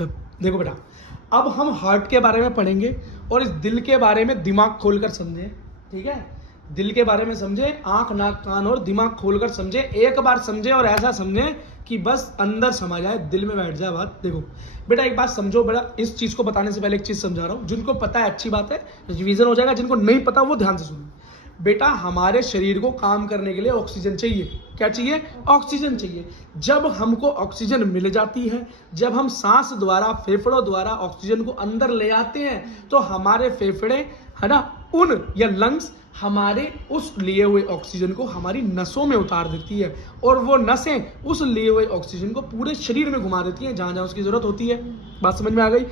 मतलब देखो बेटा, अब हम हार्ट के बारे में पढ़ेंगे और इस दिल के बारे में दिमाग खोलकर समझें, ठीक है। दिल के बारे में समझे, आंख नाक कान और दिमाग खोलकर समझे, एक बार समझे और ऐसा समझे कि बस अंदर समा जाए, दिल में बैठ जाए बात। देखो बेटा एक बात समझो बेटा, इस चीज को बताने से पहले एक चीज समझा रहा हूं, जिनको पता है अच्छी बात है, रिवीजन हो जाएगा, जिनको नहीं पता वो ध्यान से सुनो। बेटा हमारे शरीर को काम करने के लिए ऑक्सीजन चाहिए। क्या चाहिए? ऑक्सीजन चाहिए। जब हमको ऑक्सीजन मिल जाती है, जब हम सांस द्वारा, फेफड़ों द्वारा ऑक्सीजन को अंदर ले आते हैं, तो हमारे फेफड़े है ना, उन या लंग्स हमारे उस लिए हुए ऑक्सीजन को हमारी नसों में उतार देती है, और वो नसें उस लिए हुए ऑक्सीजन को पूरे शरीर में घुमा देती हैं जहां जहां उसकी जरूरत होती है। बात समझ में आ गई?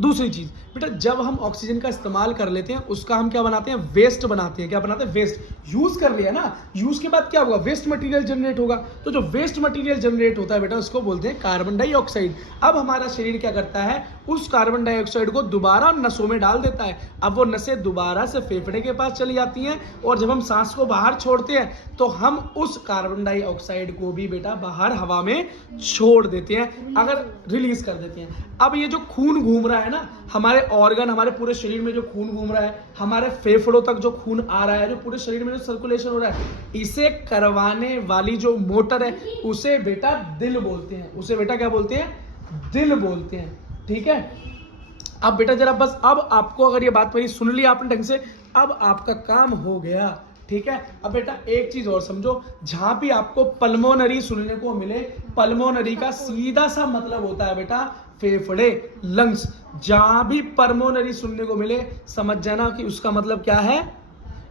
दूसरी चीज बेटा, जब हम ऑक्सीजन का इस्तेमाल कर लेते हैं, उसका हम क्या बनाते हैं? वेस्ट बनाते हैं। क्या बनाते हैं? वेस्ट। यूज कर लिया ना, यूज के बाद क्या होगा? वेस्ट मटेरियल जनरेट होगा। तो जो वेस्ट मटेरियल जनरेट होता है बेटा, उसको बोलते हैं कार्बन डाइऑक्साइड। अब हमारा शरीर क्या करता है? उस कार्बन डाइऑक्साइड को दोबारा नसों में डाल देता है। अब वो नसें दोबारा से फेफड़े के पास चली जाती हैं, और जब हम सांस को बाहर छोड़ते हैं तो हम उस कार्बन डाइऑक्साइड को भी बेटा बाहर हवा में छोड़ देते हैं, अगर रिलीज कर देते हैं। अब ये जो खून घूम रहा है ना, हमारे ऑर्गन, हमारे पूरे शरीर में जो खून घूम रहा है, हमारे फेफड़ों तक जो खून आ रहा है, जो पूरे शरीर में जो सर्कुलेशन हो रहा है, इसे करवाने वाली जो मोटर है, उसे बेटा दिल बोलते हैं। उसे बेटा क्या बोलते हैं? दिल बोलते हैं। ठीक है। अब बेटा जरा बस, अब आपको अगर ये बात मेरी सुन ली आपने ढंग से, अब आपका काम हो गया। ठीक है। अब बेटा एक चीज और समझो, जहां भी आपको पल्मोनरी सुनने को मिले, पल्मोनरी का सीधा सा मतलब होता है बेटा फेफड़े, लंग्स। जहां भी पल्मोनरी सुनने को मिले, समझ जाना कि उसका मतलब क्या है?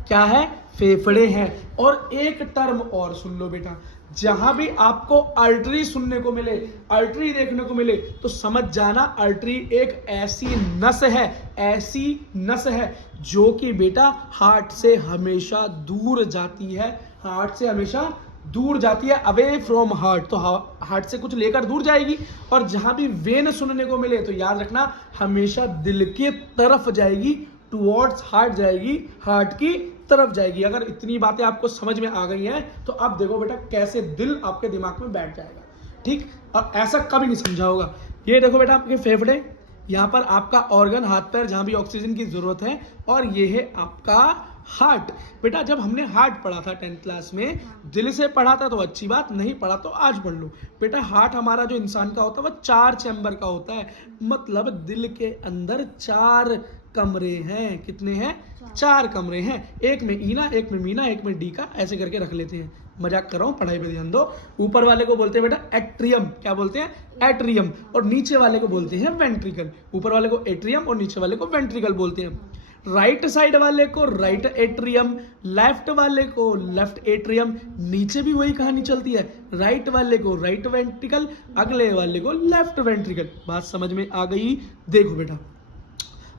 क्या है? फेफड़े हैं। और एक टर्म और सुन लो बेटा, जहां भी आपको आर्टरी सुनने को मिले, आर्टरी देखने को मिले, तो समझ जाना आर्टरी एक ऐसी नस है, ऐसी नस है जो कि बेटा हार्ट से हमेशा दूर जाती है, हार्ट से हमेशा दूर जाती है, अवे फ्रॉम हार्ट। तो हार्ट से कुछ लेकर दूर जाएगी। और जहां भी वेन सुनने को मिले, तो याद रखना हमेशा दिल की तरफ जाएगी, टुवर्ड्स हार्ट जाएगी, हार्ट की तरफ जाएगी। अगर इतनी बातें आपको समझ में आ गई हैं, तो अब देखो बेटा कैसे दिल आपके दिमाग में बैठ जाएगा। ठीक। और ऐसा कभी नहीं समझा होगा। ये देखो बेटा आपके फेफड़े, यहाँ पर आपका ऑर्गन, हाथ पैर जहां भी ऑक्सीजन की जरूरत है, और ये है आपका हार्ट। बेटा जब हमने हार्ट पढ़ा था 10th क्लास में, दिल से पढ़ा था तो अच्छी बात, नहीं पढ़ा तो आज पढ़ लो। बेटा हार्ट हमारा जो इंसान का होता है वह 4 चैम्बर का होता है, मतलब दिल के अंदर 4 कमरे हैं। कितने हैं? 4 कमरे हैं। एक में ईना, एक में मीना, एक में डी का, ऐसे करके रख लेते हैं। मजाक कर रहा हूं, पढ़ाई पे ध्यान दो। ऊपर वाले को बोलते हैं बेटा एट्रियम। क्या बोलते हैं? एट्रियम। और नीचे वाले को बोलते हैं वेंट्रिकल। ऊपर वाले को एट्रियम और नीचे वाले को वेंट्रिकल बोलते हैं। राइट साइड वाले को राइट एट्रियम, लेफ्ट वाले को लेफ्ट एट्रियम, नीचे भी वही कहानी चलती है, राइट वाले को राइट वेंट्रिकल, अगले वाले को लेफ्ट वेंट्रिकल। बात समझ में आ गई? देखो बेटा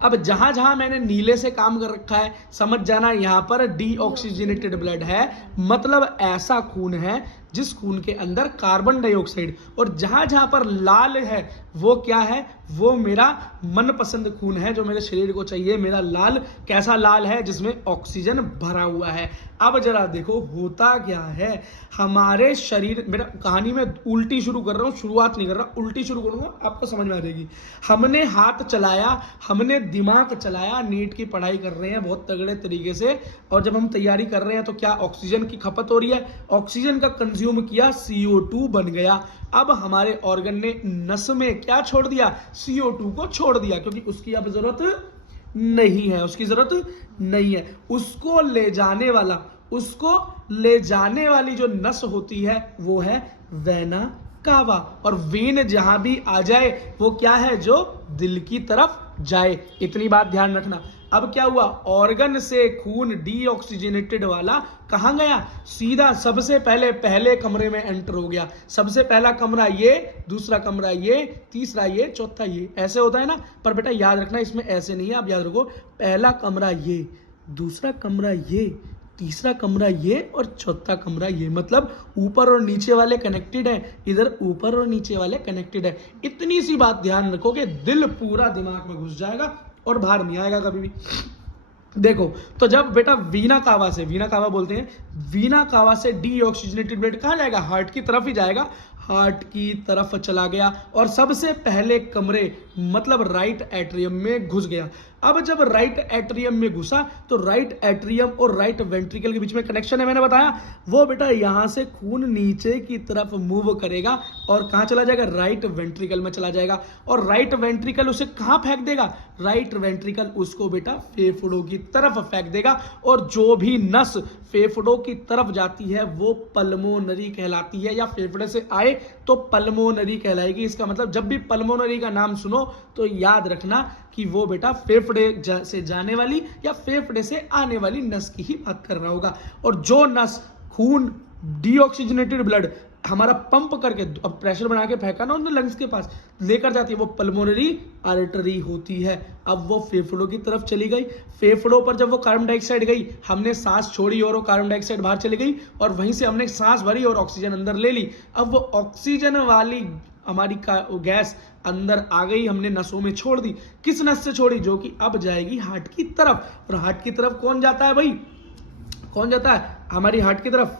अब जहां जहां मैंने नीले से काम कर रखा है, समझ जाना यहां पर डीऑक्सीजनेटेड ब्लड है, मतलब ऐसा खून है जिस खून के अंदर कार्बन डाइऑक्साइड, और जहां जहां पर लाल है वो क्या है? वो मेरा मनपसंद खून है, जो मेरे शरीर को चाहिए। मेरा लाल कैसा लाल है? जिसमें ऑक्सीजन भरा हुआ है। अब जरा देखो होता क्या है हमारे शरीर, मेरा कहानी में उल्टी शुरू कर रहा हूं, शुरुआत नहीं कर रहा, उल्टी शुरू करूंगा, आपको समझ में आ जाएगी। हमने हाथ चलाया, हमने दिमाग चलाया, नीट की पढ़ाई कर रहे हैं बहुत तगड़े तरीके से, और जब हम तैयारी कर रहे हैं तो क्या ऑक्सीजन की खपत हो रही है? ऑक्सीजन का कंज्यूम किया, CO2 बन गया। अब हमारे ऑर्गन ने नस में क्या छोड़ दिया? CO2 को छोड़ दिया, क्योंकि उसकी अब जरूरत नहीं है, उसकी जरूरत नहीं है। उसको ले जाने वाला, उसको ले जाने वाली जो नस होती है वो है वेना कावा। और वेन जहां भी आ जाए वो क्या है? जो दिल की तरफ जाए। इतनी बात ध्यान रखना। अब क्या हुआ? ऑर्गन से खून डीऑक्सीजनेटेड वाला कहां गया? सीधा सबसे पहले कमरे में एंटर हो गया। सबसे पहला कमरा ये, दूसरा कमरा ये, तीसरा ये, चौथा ये, ऐसे होता है ना। पर बेटा याद रखना इसमें ऐसे नहीं है, आप याद रखो पहला कमरा ये, दूसरा कमरा ये, तीसरा कमरा ये और चौथा कमरा ये, मतलब ऊपर और नीचे वाले कनेक्टेड है, इधर ऊपर और नीचे वाले कनेक्टेड है। इतनी सी बात ध्यान रखो कि दिल पूरा दिमाग में घुस जाएगा और बाहर नहीं आएगा कभी भी। देखो तो जब बेटा वीना कावा से, वीना कावा बोलते हैं, वीना कावा से डीऑक्सीजनेटेड ब्लड कहां जाएगा? हार्ट की तरफ ही जाएगा। हार्ट की तरफ चला गया और सबसे पहले कमरे मतलब राइट एट्रियम में घुस गया। अब जब राइट एट्रियम में घुसा तो राइट एट्रियम और राइट वेंट्रिकल के बीच में कनेक्शन है, मैंने बताया वो बेटा यहां से खून नीचे की तरफ मूव करेगा और कहां चला जाएगा, राइट वेंट्रिकल में चला जाएगा। और राइट वेंट्रिकल उसे कहां फेंक देगा, राइट वेंट्रिकल उसको बेटा फेफड़ों की तरफ फेंक देगा। और जो भी नस फेफड़ों की तरफ जाती है वो पल्मोनरी कहलाती है, या फेफड़े से आए तो पल्मोनरी कहलाएगी। इसका मतलब जब भी पल्मोनरी का नाम सुनो तो याद रखना कि वो बेटा फेफड़े से जाने वाली या फेफड़े से आने वाली नस की ही बात कर रहा होगा। और जो नस खून डीऑक्सीजनेटेड ब्लड हमारा पंप करके अब प्रेशर बना के फेंका ना उन्होंने लंग्स के पास लेकर जाती है, वो पल्मोनरी आर्टरी होती है। अब वो फेफड़ों की तरफ चली गई, फेफड़ों पर जब वो कार्बन डाइऑक्साइड गई हमने सांस छोड़ी और वो कार्बन डाइऑक्साइड बाहर चली गई और वहीं से हमने सांस भरी और ऑक्सीजन अंदर ले ली। अब वो ऑक्सीजन वाली हमारी गैस अंदर आ गई, हमने नसों में छोड़ दी। किस नस से छोड़ी, जो कि अब जाएगी हार्ट की तरफ। और हार्ट की तरफ कौन जाता है भाई, कौन जाता है हमारी हार्ट की तरफ,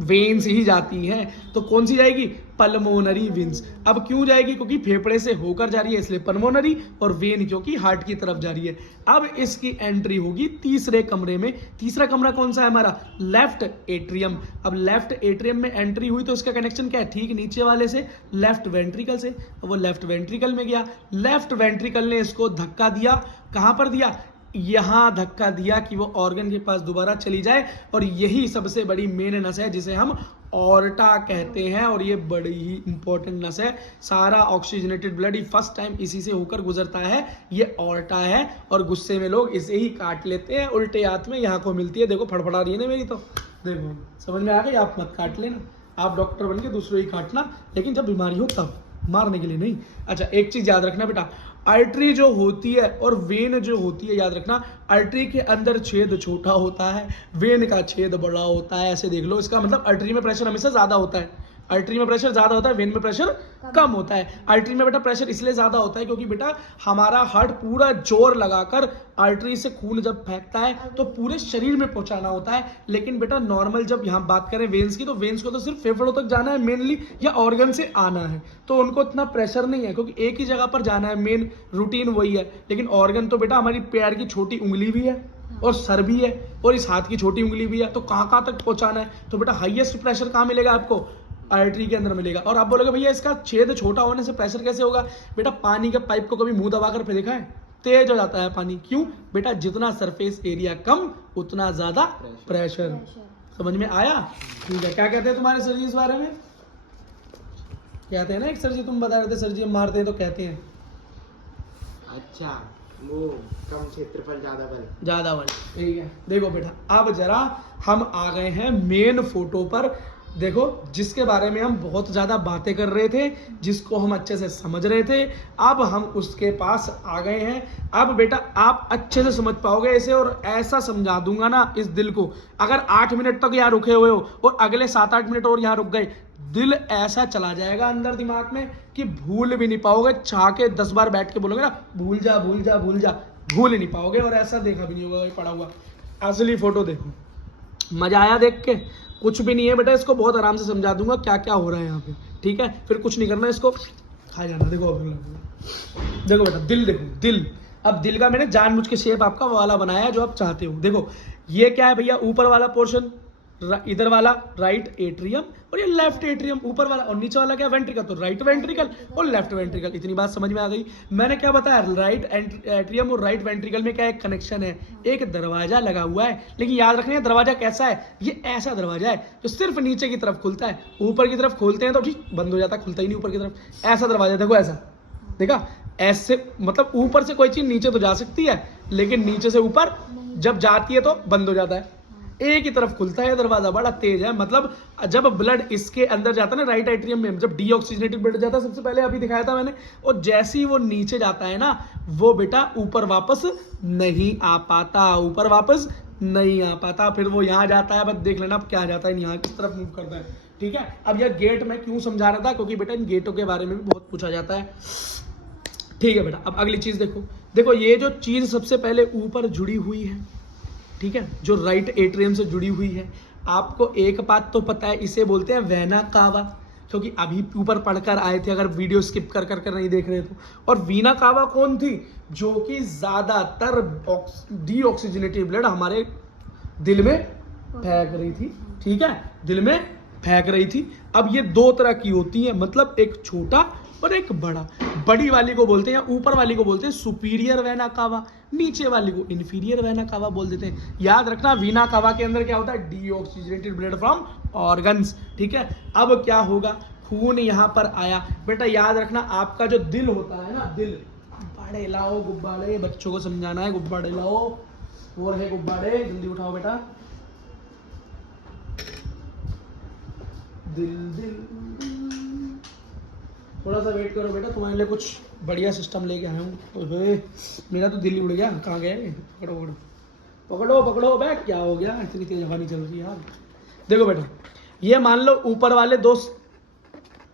वेन्स ही जाती हैं। तो कौन सी जाएगी, पल्मोनरी वेन्स। अब क्यों जाएगी, क्योंकि फेफड़े से होकर जा रही है इसलिए पल्मोनरी, और वेन क्योंकि हार्ट की तरफ जा रही है। अब इसकी एंट्री होगी तीसरे कमरे में। तीसरा कमरा कौन सा है हमारा, लेफ्ट एट्रियम। अब लेफ्ट एट्रियम में एंट्री हुई तो इसका कनेक्शन क्या है, ठीक नीचे वाले से, लेफ्ट वेंट्रिकल से। वो लेफ्ट वेंट्रिकल में गया, लेफ्ट वेंट्रिकल ने इसको धक्का दिया, कहां पर दिया, यहां धक्का दिया कि वो ऑर्गन के पास दोबारा चली जाए। और यही सबसे बड़ी मेन नस है जिसे हम ऑर्टा कहते हैं, और ये बड़ी ही इंपॉर्टेंट नस है। सारा ऑक्सीजनेटेड ब्लड ही फर्स्ट टाइम इसी से होकर गुजरता है, ये ऑर्टा है। और गुस्से में लोग इसे ही काट लेते हैं उल्टे हाथ में, यहाँ को मिलती है, देखो फड़फड़ा रही है ना मेरी, तो देखो समझ में आ गई। आप मत काट लेना, आप डॉक्टर बन के दूसरों ही काटना, लेकिन जब बीमारी हो तब, मारने के लिए नहीं। अच्छा एक चीज याद रखना बेटा, आर्टरी जो होती है और वेन जो होती है, याद रखना आर्टरी के अंदर छेद छोटा होता है, वेन का छेद बड़ा होता है। ऐसे देख लो, इसका मतलब आर्टरी में प्रेशर हमेशा ज्यादा होता है, आर्टरी में प्रेशर ज्यादा होता है, वेन में प्रेशर कम होता है। आर्टरी में बेटा प्रेशर इसलिए ज्यादा होता है क्योंकि बेटा हमारा हार्ट पूरा जोर लगाकर आर्टरी से खून जब फेंकता है तो पूरे शरीर में पहुंचाना होता है। लेकिन बेटा नॉर्मल जब यहाँ बात करें वेन्स की, तो वेन्स को तो सिर्फ फेफड़ों तक जाना है मेनली, या ऑर्गन से आना है, तो उनको इतना प्रेशर नहीं है क्योंकि एक ही जगह पर जाना है, मेन रूटीन वही है। लेकिन ऑर्गन तो बेटा हमारी पैर की छोटी उंगली भी है और सर भी है और इस हाथ की छोटी उंगली भी है, तो कहाँ कहाँ तक पहुंचाना है। तो बेटा हाईएस्ट प्रेशर कहाँ मिलेगा आपको, आर्टरी के अंदर मिलेगा। और आप बोलोगे भैया इसका छेद छोटा होने से प्रेशर कैसे होगा, बेटा पानी के पाइप को कभी मुंह दबाकर पे देखा है, तेज हो जाता है पानी। क्यों बेटा, जितना सरफेस एरिया कम उतना ज्यादा प्रेशर। समझ में आया, ठीक है। क्या कहते हैं तुम्हारे सर जी इस बारे में, कहते हैं ना, एक सर जी तुम बता रहे थे सर जी हम मारते हैं तो कहते हैं अच्छा वो कम क्षेत्रफल ज्यादा बल, ठीक है। देखो बेटा अब जरा हम आ गए हैं मेन फोटो पर। देखो जिसके बारे में हम बहुत ज्यादा बातें कर रहे थे, जिसको हम अच्छे से समझ रहे थे, अब हम उसके पास आ गए हैं। अब बेटा आप अच्छे से समझ पाओगे इसे, और ऐसा समझा दूंगा ना इस दिल को, अगर 8 मिनट तक यहाँ रुके हुए हो और अगले 7-8 मिनट और यहाँ रुक गए, दिल ऐसा चला जाएगा अंदर दिमाग में कि भूल भी नहीं पाओगे। चाह के 10 बार बैठ के बोलोगे ना भूल जा भूल जा भूल जा, भूल ही नहीं पाओगे। और ऐसा देखा भी नहीं होगा ये पड़ा हुआ। असली फोटो देखो, मजा आया देख के, कुछ भी नहीं है बेटा, इसको बहुत आराम से समझा दूंगा क्या क्या हो रहा है यहाँ पे, ठीक है। फिर कुछ नहीं करना, इसको खा जाना। देखो देखो बेटा दिल देखो, दिल। अब दिल का मैंने जानबूझ के शेप आपका वाला बनाया है जो आप चाहते हो। देखो ये क्या है भैया, ऊपर वाला पोर्शन, इधर वाला राइट एट्रियम और ये लेफ्ट एट्रियम ऊपर वाला, और नीचे वाला क्या वेंट्रिकल, तो राइट वेंट्रिकल और लेफ्ट वेंट्रिकल। इतनी बात समझ में आ गई। मैंने क्या बताया, राइट एट्रियम और राइट वेंट्रिकल में क्या एक कनेक्शन है, एक दरवाजा लगा हुआ है। लेकिन याद रखना है दरवाजा कैसा है, ये ऐसा दरवाजा है जो सिर्फ नीचे की तरफ खुलता है, ऊपर की तरफ खोलते हैं तो ठीक बंद हो जाता है, खुलता ही नहीं ऊपर की तरफ। ऐसा दरवाजा देखो, ऐसा देखा, ऐसे मतलब ऊपर से कोई चीज नीचे तो जा सकती है लेकिन नीचे से ऊपर जब जाती है तो बंद हो जाता है। एक ही तरफ खुलता है दरवाजा, बड़ा तेज है। मतलब जब ब्लड इसके अंदर जाता है ना राइट एट्रियम में, जब डीऑक्सीजनेटेड ब्लड जाता है, सबसे पहले अभी दिखाया था मैंने, और जैसे ही वो नीचे जाता है ना, वो बेटा ऊपर वापस नहीं आ पाता, ऊपर वापस नहीं आ पाता। फिर वो यहाँ जाता है, बस देख लेना अब क्या जाता है, यहाँ किस तरफ मूव करता है, ठीक है। अब यह गेट मैं क्यों समझा रहा था, क्योंकि बेटा इन गेटों के बारे में भी बहुत पूछा जाता है, ठीक है बेटा। अब अगली चीज देखो, देखो ये जो चीज सबसे पहले ऊपर जुड़ी हुई है, ठीक है, जो राइट एट्रियम से जुड़ी हुई है, आपको एक बात तो पता है, इसे बोलते हैं वेना कावा। क्योंकि अभी ऊपर पढ़कर आए थे, अगर वीडियो स्किप कर कर नहीं देख रहे तो। और वीना कावा कौन थी? जो कि ज़्यादातर डीऑक्सीजनेटेड ब्लड हमारे दिल में फेंक रही थी, ठीक है, दिल में फेंक रही थी। अब ये दो तरह की होती है, मतलब एक छोटा और एक बड़ा। बड़ी वाली को बोलते हैं, या ऊपर वाली को बोलते हैं सुपीरियर वेना कावा, नीचे वाली को इन्फीरियर वेना कावा बोल देते हैं। याद रखना वीना कावा के अंदर क्या होता है? डीऑक्सीजनेटेड ब्लड फ्रॉम ऑर्गन्स, ठीक है। अब क्या होगा? खून यहाँ पर आया, बेटा याद रखना आपका जो दिल होता है ना, दिल, गुब्बारे लाओ, गुब्बारे, बच्चों को समझाना है, गुब्बारे लाओ, और है गुब्बारे, जल्दी उठाओ बेटा। दिल दिल, थोड़ा सा वेट करो बेटा, तुम्हारे लिए कुछ बढ़िया सिस्टम लेके आया हूँ। मेरा तो दिल ही उड़ गया, कहाँ गए? पकड़ो पकड़ो पकड़ो पकड़ो बे, क्या हो गया? इतनी तेज हवा नहीं चल रही यार। देखो बेटा, ये मान लो ऊपर वाले दो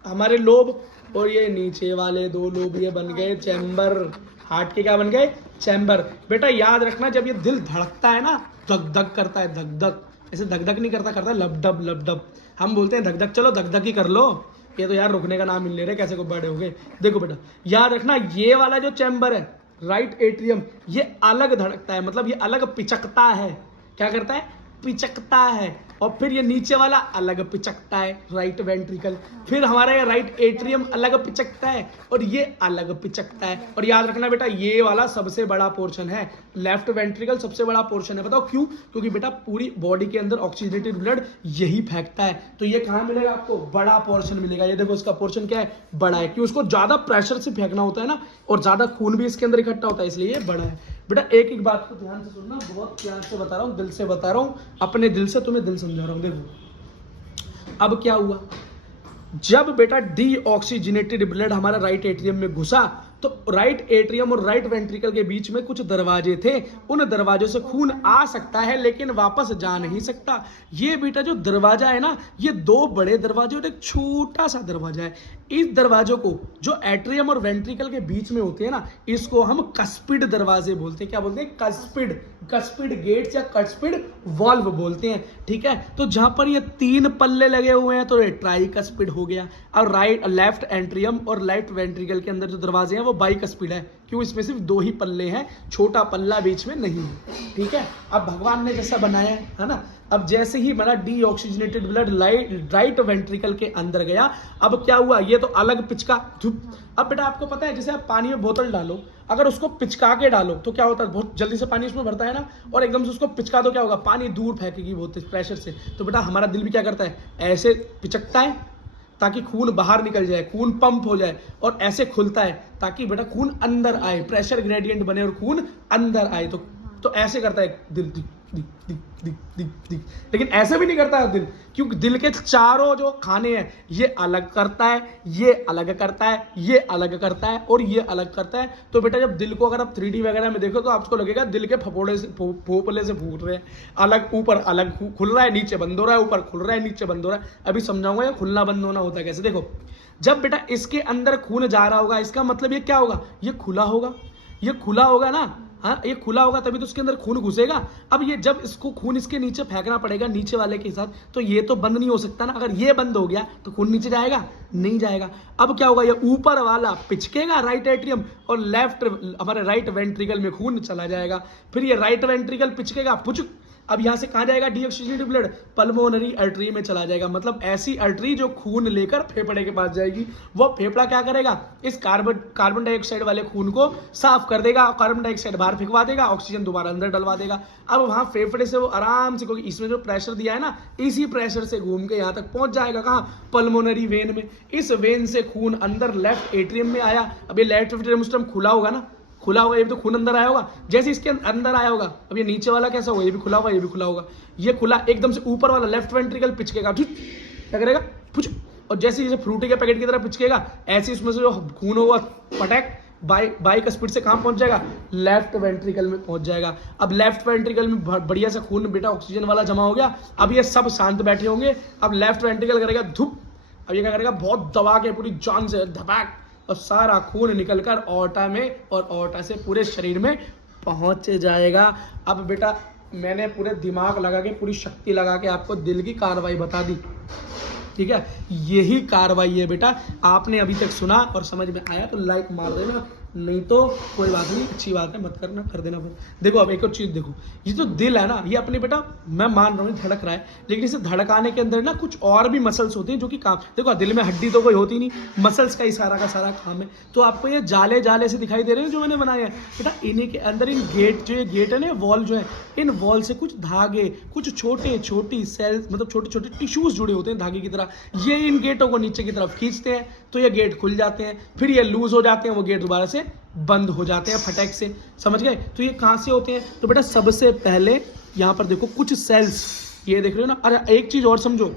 हमारे लोब, और ये नीचे वाले दो लोब, ये बन गए चैम्बर। हार्ट के क्या बन गए? चैम्बर। बेटा याद रखना, जब ये दिल धड़कता है ना, धक धक करता है, धक धक, ऐसे धक धक नहीं करता, करता है लब डब लब डब। हम बोलते हैं धक धक, चलो धक धक ही कर लो, ये तो यार रुकने का नाम मिल ले रहे, कैसे गुब्बारे हो गए। देखो बेटा याद रखना, ये वाला जो चैम्बर है, राइट एट्रियम, ये अलग धड़कता है, मतलब ये अलग पिचकता है। क्या करता है? पिचकता है। और फिर ये नीचे वाला अलग पिचकता है, राइट वेंट्रिकल। फिर हमारा ये राइट एट्रियम अलग पिचकता है, और ये अलग पिचकता है। और याद रखना बेटा, ये वाला सबसे बड़ा पोर्शन है, लेफ्ट वेंट्रिकल सबसे बड़ा पोर्शन है। बताओ क्यों? क्योंकि बेटा पूरी बॉडी के अंदर ऑक्सीजनेटेड ब्लड यही फेंकता है। तो ये कहाँ मिलेगा आपको? बड़ा पोर्शन मिलेगा। ये देखो इसका पोर्शन क्या है? बड़ा है। क्यों? उसको ज्यादा प्रेशर से फेंकना होता है ना, और ज्यादा खून भी इसके अंदर इकट्ठा होता है, इसलिए ये बड़ा है। बेटा एक एक बात को ध्यान से सुनना, बहुत प्यार से बता रहा हूँ, दिल से बता रहा हूँ, अपने दिल से तुम्हें दिल समझा रहा हूँ। देखो अब क्या हुआ, जब बेटा डीऑक्सीजनेटेड ब्लड हमारा राइट एट्रियम में घुसा, तो राइट एट्रियम और राइट वेंट्रिकल के बीच में कुछ दरवाजे थे। उन दरवाजों से खून आ सकता है लेकिन वापस जा नहीं सकता। ये बेटा जो दरवाजा है ना, ये दो बड़े दरवाजे और एक छोटा सा दरवाजा है। इस दरवाजों को, जो एट्रियम और वेंट्रिकल के बीच में होते हैं ना, इसको हम कस्पिड दरवाजे बोलते हैं। क्या बोलते हैं? कस्पिड। कस्पिड गेट्स या कस्पिड वॉल्व बोलते हैं, ठीक है। तो जहां पर ये तीन पल्ले लगे हुए हैं, तो ये ट्राई कस्पिड हो गया। और राइट लेफ्ट एट्रियम और राइट वेंट्रिकल के अंदर जो दरवाजे हैं वो बाई कस्पिड है। क्यों? इसमें सिर्फ दो ही पल्ले हैं, छोटा पल्ला बीच में नहीं है, ठीक है। अब भगवान ने जैसा बनाया है ना, अब जैसे ही बना डीऑक्सीजनेटेड ब्लड राइट वेंट्रिकल के अंदर गया, अब क्या हुआ? ये तो अलग पिचका। अब बेटा आपको पता है, जैसे आप पानी में बोतल डालो, अगर उसको पिचका के डालो तो क्या होता है? बहुत जल्दी से पानी उसमें भरता है ना, और एकदम से उसको पिचका दो, क्या होगा? पानी दूर फेंकेगी बहुत प्रेशर से। तो बेटा हमारा दिल भी क्या करता है? ऐसे पिचकता है ताकि खून बाहर निकल जाए, खून पंप हो जाए, और ऐसे खुलता है ताकि बेटा खून अंदर आए, प्रेशर ग्रेडियंट बने और खून अंदर आए। तो ऐसे करता है दिल, दिक दिक दिक दिक दिक दिक। लेकिन ऐसे भी नहीं करता है दिल, क्योंकि दिल के चारों जो खाने हैं, ये अलग करता है, ये अलग करता है, ये अलग करता है, और ये अलग करता है। तो बेटा जब दिल को अगर आप 3D वगैरह में देखो तो आपको लगेगा दिल के फपोड़े से, फोपले से फूट रहे हैं। अलग, ऊपर अलग खुल रहा है, नीचे बंद हो रहा है, ऊपर खुल रहा है, नीचे बंद हो रहा है। अभी समझाऊंगा ये खुलना बंद होना होता है कैसे। देखो जब बेटा इसके अंदर खून जा रहा होगा, इसका मतलब ये क्या होगा? ये खुला होगा, ये खुला होगा ना, हाँ, ये खुला होगा तभी तो उसके अंदर खून घुसेगा। अब ये जब इसको खून इसके नीचे फेंकना पड़ेगा नीचे वाले के साथ, तो ये तो बंद नहीं हो सकता ना। अगर ये बंद हो गया तो खून नीचे जाएगा? नहीं जाएगा। अब क्या होगा? ये ऊपर वाला पिचकेगा, राइट एट्रियम, और लेफ्ट हमारे राइट वेंट्रिकल में खून चला जाएगा। फिर ये राइट वेंट्रिकल पिचकेगा, पुचक। अब यहाँ से कहाँ जाएगा डीऑक्सीजनेटेड ब्लड? पल्मोनरी आर्टरी में चला जाएगा। मतलब ऐसी आर्टरी जो खून लेकर फेफड़े के पास जाएगी। वो फेफड़ा क्या करेगा? इस कार्बन डाइऑक्साइड वाले खून को साफ कर देगा, कार्बन डाइऑक्साइड बाहर फेंकवा देगा, ऑक्सीजन दोबारा अंदर डलवा देगा। अब वहाँ फेफड़े से वो आराम से, क्योंकि इसमें जो प्रेशर दिया है ना, इसी प्रेशर से घूम के यहाँ तक पहुंच जाएगा। कहाँ? पल्मोनरी वेन में। इस वेन से खून अंदर लेफ्ट एट्रियम में आया। अब ये लेफ्ट एट्रियम उस टाइम खुला होगा ना, खुला होगा, ये भी तो खून अंदर आया होगा। जैसे इसके अंदर आया होगा, अब ये नीचे वाला कैसा होगा? ये भी खुला होगा, ये भी खुला होगा। ये खुला, एकदम से ऊपर वाला लेफ्ट वेंट्रिकल पिचकेगा, क्या करेगा? पुछ। और जैसे जैसे फ्रूटी के पैकेट की तरह पिचकेगा, ऐसे इसमें से जो खून होगा पटैक बाइक स्पीड से कहाँ पहुंच जाएगा? लेफ्ट वेंट्रिकल में पहुंच जाएगा। अब लेफ्ट वेंट्रिकल में बढ़िया सा खून बेटा ऑक्सीजन वाला जमा हो गया। अब ये सब शांत बैठे होंगे। अब लेफ्ट वेंट्रिकल करेगा धूप। अब ये क्या करेगा? बहुत दबा के पूरी जान से धपाक, और सारा खून निकलकर ऑर्टा में, और ऑर्टा से पूरे शरीर में पहुंच जाएगा। अब बेटा मैंने पूरे दिमाग लगा के, पूरी शक्ति लगा के आपको दिल की कार्रवाई बता दी। ठीक है, यही कार्रवाई है बेटा। आपने अभी तक सुना और समझ में आया तो लाइक मार देना, नहीं तो कोई बात नहीं, अच्छी बात है, मत करना, कर देना फिर। देखो अब एक और चीज़ देखो, ये जो दिल है ना, ये अपने बेटा मैं मान रहा हूँ धड़क रहा है, लेकिन इसे धड़काने के अंदर ना कुछ और भी मसल्स होती हैं जो कि काम, देखो दिल में हड्डी तो कोई होती नहीं, मसल्स का ही सारा का सारा काम है। तो आपको ये जाले जाले से दिखाई दे रहे हैं जो मैंने बनाए हैं बेटा, इन्हीं के अंदर इन गेट, जो ये गेट है ना, वॉल जो है, इन वॉल से कुछ धागे, कुछ छोटे छोटी सेल्स, मतलब छोटे छोटे टिश्यूज जुड़े होते हैं धागे की तरह, ये इन गेटों को नीचे की तरफ खींचते हैं तो ये गेट खुल जाते हैं, फिर ये लूज हो जाते हैं, वो गेट दोबारा से बंद हो जाते हैं फटक से, समझ गए। तो ये कहाँ से होते हैं, तो बेटा सबसे पहले यहाँ पर देखो कुछ सेल्स, ये देख रहे हो ना। अरे एक चीज और समझो,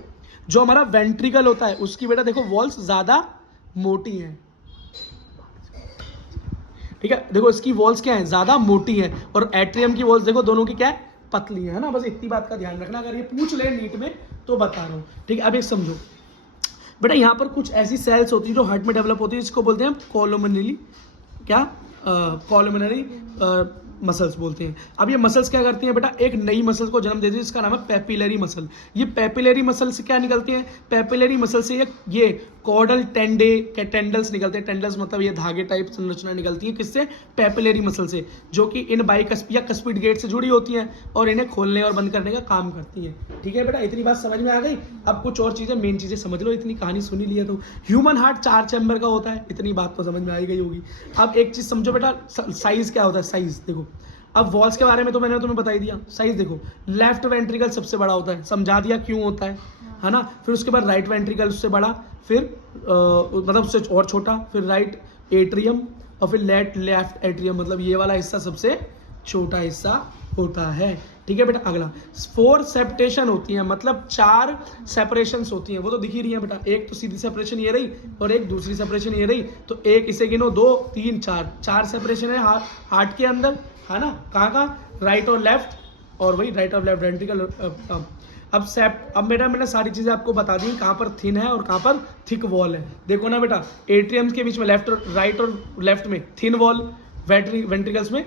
जो हमारा वेंट्रिकल होता है उसकी बेटा देखो वॉल्स ज्यादा मोटी हैं, ठीक है, देखो इसकी वॉल्स क्या है, ज्यादा मोटी है, और एट्रियम की वॉल्स देखो दोनों की क्या है, पतली है ना। बस इतनी बात का ध्यान रखना, अगर ये पूछ ले नीट में तो बता रहा हूँ, ठीक है। अब एक समझो बेटा, यहाँ पर कुछ ऐसी सेल्स होती है जो हार्ट में डेवलप होती है, जिसको बोलते हैं कोलोमनरी, क्या कोलोमनरी मसल्स बोलते हैं। अब ये मसल्स क्या करती हैं बेटा, एक नई मसल को जन्म देती है जिसका नाम है पेपिलरी मसल। ये पेपिलरी मसल से क्या निकलती है, पेपिलरी मसल से ये कॉर्डल टेंडल्स निकलते हैं। टेंडल्स मतलब ये धागे टाइप संरचना निकलती है, किससे, पेपिलरी मसल से, जो कि इन बाइकस्पिड या कस्पिड गेट से जुड़ी होती हैं और इन्हें खोलने और बंद करने का काम करती हैं। ठीक है बेटा, इतनी बात समझ में आ गई। अब कुछ और चीज़ें, मेन चीज़ें समझ लो, इतनी कहानी सुनी ली है तो। ह्यूमन हार्ट 4 चैम्बर का होता है, इतनी बात तो समझ में आई गई होगी। अब एक चीज़ समझो बेटा, साइज क्या होता है, साइज देखो। अब वॉल्स के बारे में तो मैंने तुम्हें बता ही दिया, साइज देखो, लेफ्ट वेंट्रिकल सबसे बड़ा होता है, समझा दिया क्यों होता है ना। फिर उसके बाद राइट वेंट्रिकल उससे बड़ा, फिर मतलब उससे और छोटा, फिर राइट एट्रियम, और फिर लेफ्ट एट्रियम, मतलब ये वाला हिस्सा सबसे छोटा हिस्सा होता है। ठीक है बेटा, अगला 4 सेपरेशन होती है, मतलब 4 सेपरेशंस होती हैं, वो तो दिख ही रही है बेटा। एक तो सीधी सेपरेशन ये रही और एक दूसरी सेपरेशन ये रही, तो एक इसे गिनो, 2 3 4 सेपरेशन है हार्ट के अंदर, है ना। कहाँ, राइट और लेफ्ट, और वही राइट और लेफ्ट वेंट्रिकल। अब बेटा मैंने सारी चीज़ें आपको बता दी, कहाँ पर थिन है और कहाँ पर थिक वॉल है। देखो ना बेटा, एट्रियम्स के बीच में लेफ्ट और राइट और लेफ्ट में थिन वॉल, वेंट्रिकल्स में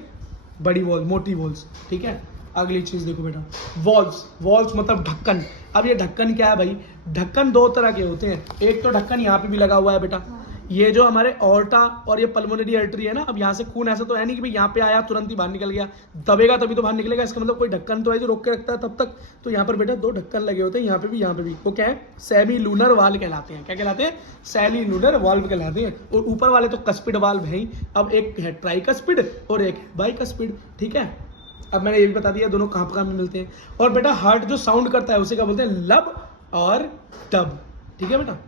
बड़ी वॉल, मोटी वॉल्स। ठीक है, अगली चीज़ देखो बेटा, वॉल्स मतलब ढक्कन। अब ये ढक्कन क्या है भाई, ढक्कन 2 तरह के होते हैं। एक तो ढक्कन यहाँ पे भी लगा हुआ है बेटा, ये जो हमारे ऑर्टा और ये पल्मोनरी आर्टरी है ना। अब यहाँ से खून ऐसा तो है नहीं कि भाई यहाँ पे आया तुरंत ही बाहर निकल गया, दबेगा तभी तो बाहर निकलेगा, इसका मतलब कोई ढक्कन तो है जो रोक के रखता है तब तक। तो यहाँ पर बेटा 2 ढक्कन लगे होते हैं, यहाँ पे भी यहाँ पे भी। वो क्या है, सेमी लूनर वाल्व कहलाते हैं। क्या कहलाते हैं, सेमी लूनर वाल्व कहलाते हैं। और ऊपर वाले तो कस्पिड वाल्व है ही। अब एक है ट्राइकस्पिड और एक बाइकस्पिड। ठीक है, अब मैंने ये भी बता दिया दोनों कहाँ में मिलते हैं। और बेटा हार्ट जो साउंड करता है उसे क्या बोलते हैं, लब और टब। ठीक है बेटा।